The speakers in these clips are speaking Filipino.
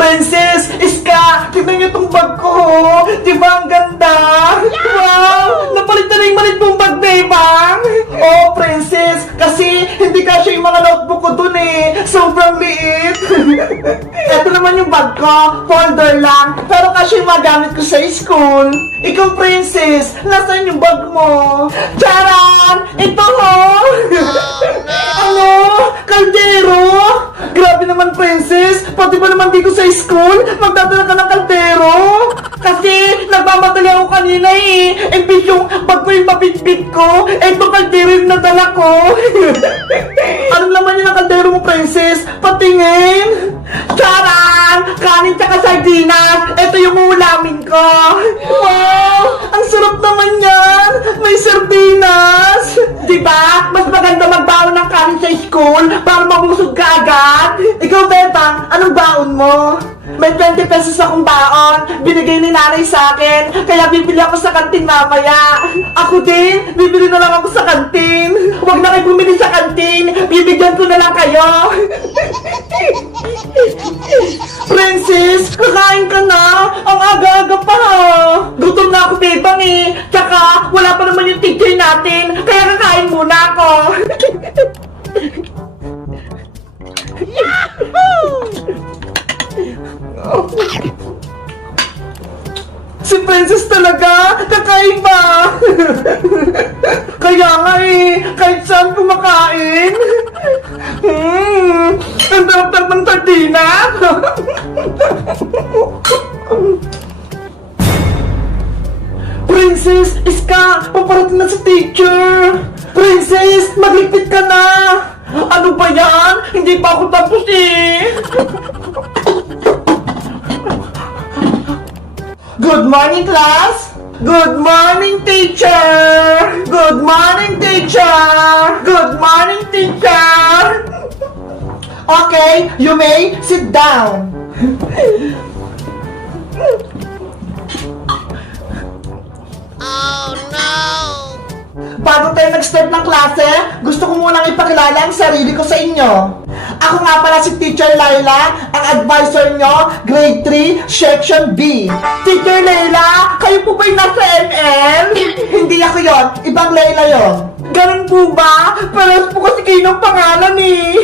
Princess, Iska, tignan niyo tong bag ko, oh. Di ba ang ganda? Wow! Napalit na yung malit mong bag, Bebang! Oh, Princess, kasi hindi kasi yung mga notebook ko dun eh. Sobrang liit. Ito naman yung bag ko, folder lang. Pero kasi yung magamit ko sa school. Ikaw, Princess, nasaan yung bag mo? Charan! Ito, oh! Ano? Kaldero? Grabe naman, Princess. Pati ba naman dito sa school, magdadala ka ng kaldero? Kasi nagmamadali ako kanina eh. Imbis yung bag ko yung mabitbit ko, eto kaldero yung nadala ko. Anong laman yun ang kaldero mo, Princess? Patingin. Charan! Kanin tsaka sardinas. Ito yung ulamin ko. Wow! Ang sarap naman yan. May sardinas. Diba? Mas maganda magbaon ng kanin sa school para mabusog ka agad. Ikaw, Bebang, anong baon mo? May 20 pesos akong baon. Binigay ni nanay sa akin. Kaya bibili ako sa kantin mamaya. Ako din, bibili na lang ako sa kantin. Huwag na kayo bumili sa kantin. Bibigyan ko na lang kayo. Princess, kakain ka na. Ang aga-aga pa ha. Gutom na ako, Bebang eh. Tsaka, wala pa naman yung teacher natin. Kaya kakain muna ako. Si Princess talaga, kakaiba. Kaya nga eh, kahit saan kumakain. Ang sarap ng sardina. Princess, Iska, paparating na si teacher. Princess, magligpit ka na. Ano ba yan? Hindi pa ako tapos eh. Good morning, class! Good morning, teacher! Good morning, teacher! Good morning, teacher! Okay, you may sit down. Oh no! Bago tayo nag-start ng klase, gusto ko munang ipakilala ang sarili ko sa inyo. Ako nga pala si Teacher Laila, ang advisor nyo, Grade 3, Section B. Teacher Laila, kayo po ba'y nasa ML? Hindi ako yon, ibang Laila yon. Ganun po ba? Parehas po kasi kayo ng pangalan eh.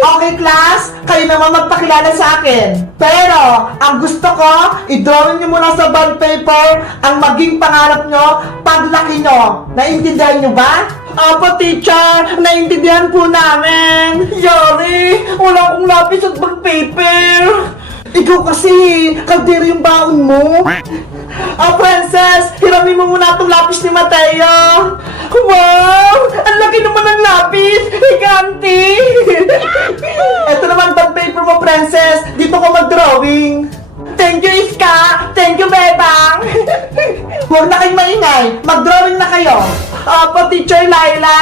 Okay, class, kayo naman magpakilala sa akin. Pero, ang gusto ko, i-drawing nyo muna sa bond paper ang maging pangarap nyo paglaki nyo. Naintindihan nyo ba? Apo, teacher, naintindihan po namin. Yari, wala akong lapis at bond paper. Ikaw kasi, kaldero yung baon mo. Oh, Princess, hiramin mo muna itong lapis ni Mateo. Wow! Ang laki naman ng lapis! Higanti! Ito naman bond paper mo, Princess. Dito ko mag-drawing. Thank you, Iska! Thank you, Bebang! Huwag na kayong maingay. Mag-drawing na kayo. Opo, Teacher Laila.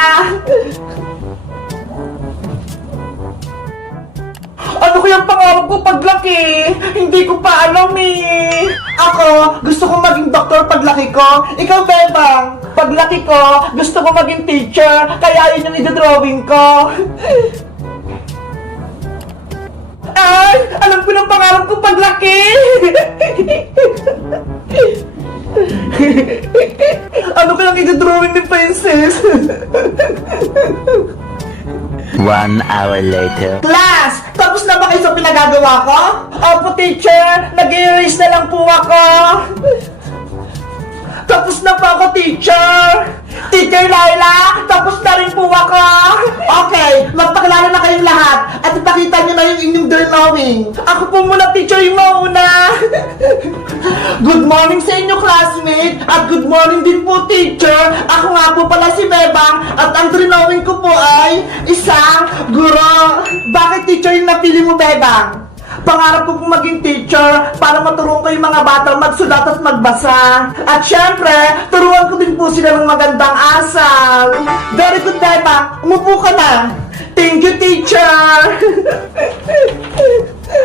Ano kayang pangarap ko paglaki? Hindi ko pa alam eh. Ako, gusto ko maging doktor paglaki ko. Ikaw, Bebang, paglaki ko, gusto ko maging teacher. Kaya yun yung i-drawing ko. Ay, alam ko ng pangarap ko paglaki. Ano kayang i-drawing ni Princess? 1 hour later. Class! Tapos na ba kayo sa pinagagawa ko? Opo, teacher! Nag-erase na lang po ako! Tapos na po ako, teacher! Teacher Laila! Tapos na rin po ako! Okay, magpakilala na kayong lahat at ipakita nyo na yung inyong drawing. Ako po muna, teacher, yung mauna. Good morning sa inyo, classmate! At good morning din po, teacher! Ako nga po pala si Bebang at ang drawing ko po ay isang guro. Bakit teacher yung napili mo, Bebang? Pangarap ko pong maging teacher para maturuan ko yung mga batang magsulat at magbasa. At syempre, turuan ko din po sila ng magandang asal. Very good, Bebang. Umupo ka na. Thank you, teacher.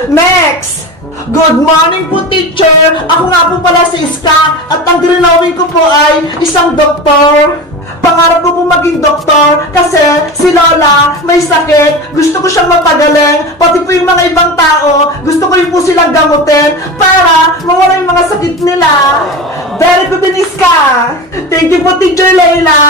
Next. Good morning po, teacher. Ako nga po pala si Iska at ang drawing ko po ay isang doktor. Pangarap ko po maging doktor kasi si Lola may sakit. Gusto ko siyang mapagaling. Pati po yung mga ibang tao, gusto ko rin po silang gamutin para mawala yung mga sakit nila. Very good din, Iska. Thank you po, Teacher Layla.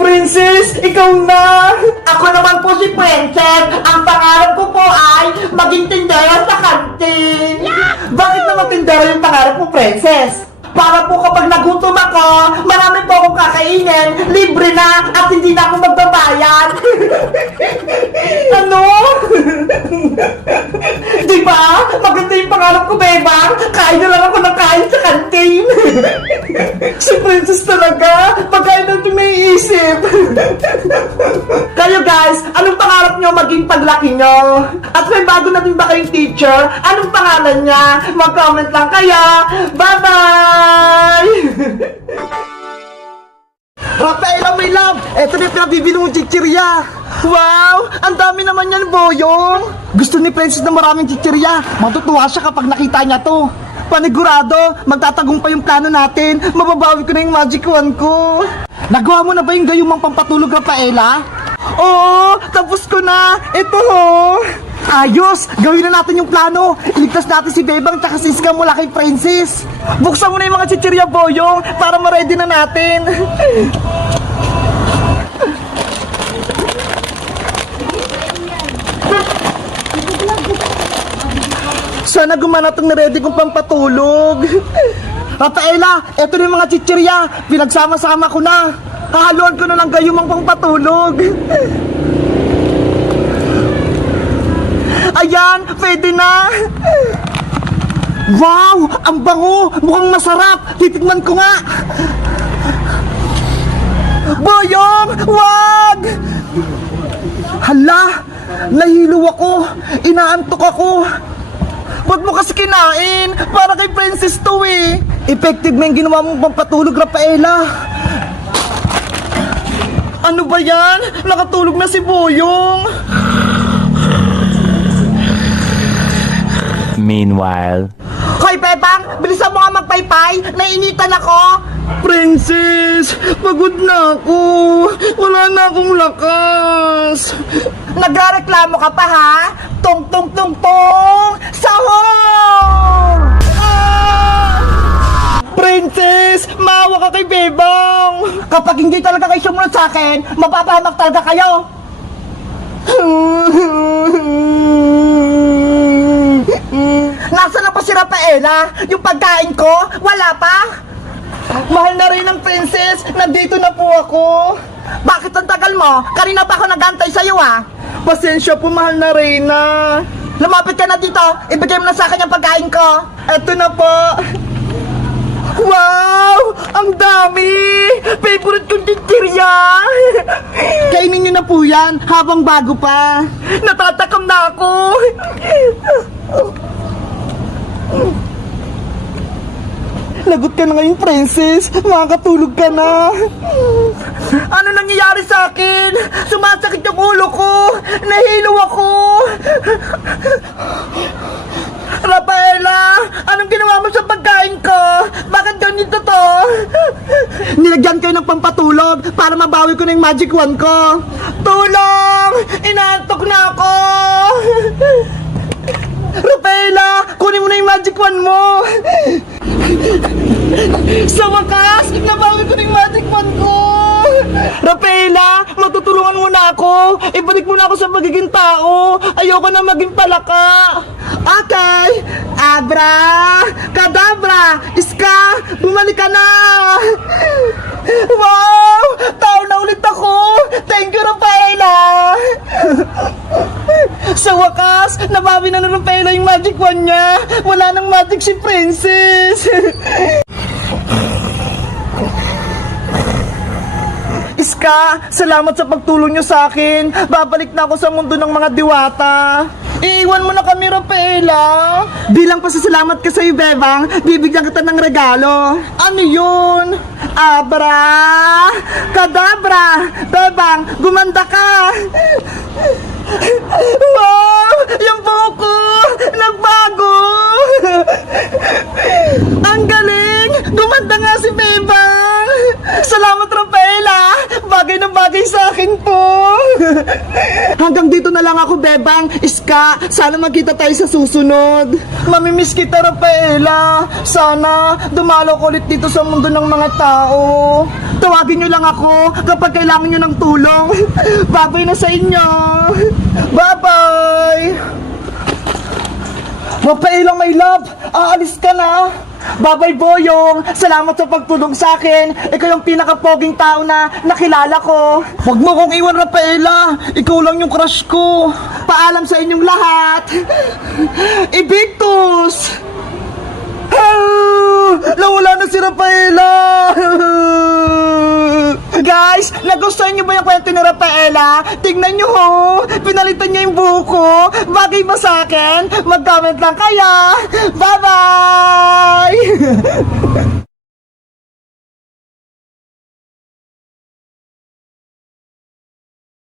Princess, ikaw na! Ako naman po si Princess. Ang pangarap ko po ay maging tindera sa kantin. Bakit naman tindera yung pangarap mo, Princess? Para po kapag nagutom ako, marami po akong kakainin, libre na, at hindi na ako magbabayad. Ano? Diba? Maganda yung pangarap ko, Bebang. Kain na lang ako ng kain sa kantin. Si Princess talaga. Pagkain natin may isip. Kayo guys, anong pangarap nyo maging paglaki nyo? At may bago na din ba kayong teacher? Anong pangalan niya? Mag-comment lang kayo. Bye-bye! Rafaela, my love! Eto na yung pinabibili mong chichirya! Wow! Ang dami naman yan, Boyong! Gusto ni Princess na maraming chichirya. Matutuwa siya kapag nakita niya to. Panigurado, magtatagong pa yung plano natin. Mababawi ko na yung magic wand ko. Nagawa mo na ba yung gayumang pampatulog, Rafaela? Oo! Tapos ko na! Ito ho! Ayos! Gawin na natin yung plano! Iligtas natin si Bebang tsaka si Iska mula kay Princess! Buksan mo na yung mga chichirya, Boyong, para ma-ready na natin! Sana gumana itong na-ready kong pampatulog! Rafaela, eto na yung mga chichirya! Pinagsama-sama ko na! Hahaluan ko na ng gayumang pampatulog! Ayan, pwede na! Wow! Ang bango! Mukhang masarap! Titikman ko nga! Boyong! Wag! Hala! Nahilo ako! Inaantok ako! Ba't mo kasi kinain? Para kay Princess to eh! Effective na yung ginawa mong pampatulog, Rafaela! Ano ba yan? Nakatulog na si Boyong! Meanwhile, Hoy, Bebang! Bilisan mo nga magpaypay! Nainitan ako! Princess! Pagod na ako! Wala na akong lakas! Nagreklamo ka pa, ha? Tong tong tong tong! Sahong! Ah! Princess! Maawa ka kay Bebang! Kapag hindi talaga kayo sumunod sa akin, mapapahamak talaga kayo! Nasaan na pa si Rafaela? Yung pagkain ko? Wala pa? Mahal na rin ng Princess. Nandito na po ako. Bakit ang tagal mo? Kanina pa ako nagantay sa'yo ah. Pasensya po, mahal na Reyna. Lumapit ka na dito. Ibigay mo na sa akin yung pagkain ko. Eto na po. Wow! Ang dami! Favorite kong chichirya! Kainin nyo na po yan habang bago pa. Natatakam na ako. Lagot ka na ngayon, Princess. Makakatulog ka na. Ano nangyayari sa akin? Sumasakit yung ulo ko. Nahilo ako. Rafaela, anong ginawa mo sa pagkain ko? Bakit ganito to? Nilagyan kayo ng pampatulog para mabawi ko na yung magic wand ko. Tulong! Inaantok na ako! Rafaela, kunin mo na yung magic wand mo! Sa wakas, nabawi ko na yung magic wand ko! Rafaela, matutulungan mo na ako! Ibalik mo na ako sa magiging tao! Ayoko na maging palaka! Okay! Abra! Kadabra! Iska! Bumalik ka na! Wow! Tao na ulit ako! Thank you, Rafaela! Sa wakas, nabawi na Rafaela yung magic wand niya! Wala nang magic si Princess! Iska, salamat sa pagtulong niyo sa akin. Babalik na ako sa mundo ng mga diwata. Iiwan mo na kami, Rafaela. Bilang pasasalamat ka sa'yo, Bebang, bibigyan kita ng regalo. Ano yun? Abra! Kadabra! Bebang, gumanda ka! Wow! Yung buhok ko! Nagbago! Ang galing! Gumanda nga si Bebang! akin po. Hanggang dito na lang ako, Bebang. Iska, sana magkita tayo sa susunod. Mamimiss kita, Rafaela. Sana dumalo ko ulit dito sa mundo ng mga tao. Tawagin nyo lang ako kapag kailangan nyo ng tulong. Babay na sa inyo. Bye-bye. Rafaela, my love, aalis ka na. Babay, Boyong. Salamat sa pagtulong sa akin. Ikaw yung pinaka-poging tao na nakilala ko. Huwag mo kong iwan, Rafaela. Ikaw lang yung crush ko. Paalam sa inyong lahat. Evictus! Nawala na si Rafaela. Guys, nagustuhan niyo ba yung kwento ni Rafaela? Tingnan niyo ho, pinalitan niya yung buko. Bagay ba sa akin? Mag-comment lang kaya. Bye-bye!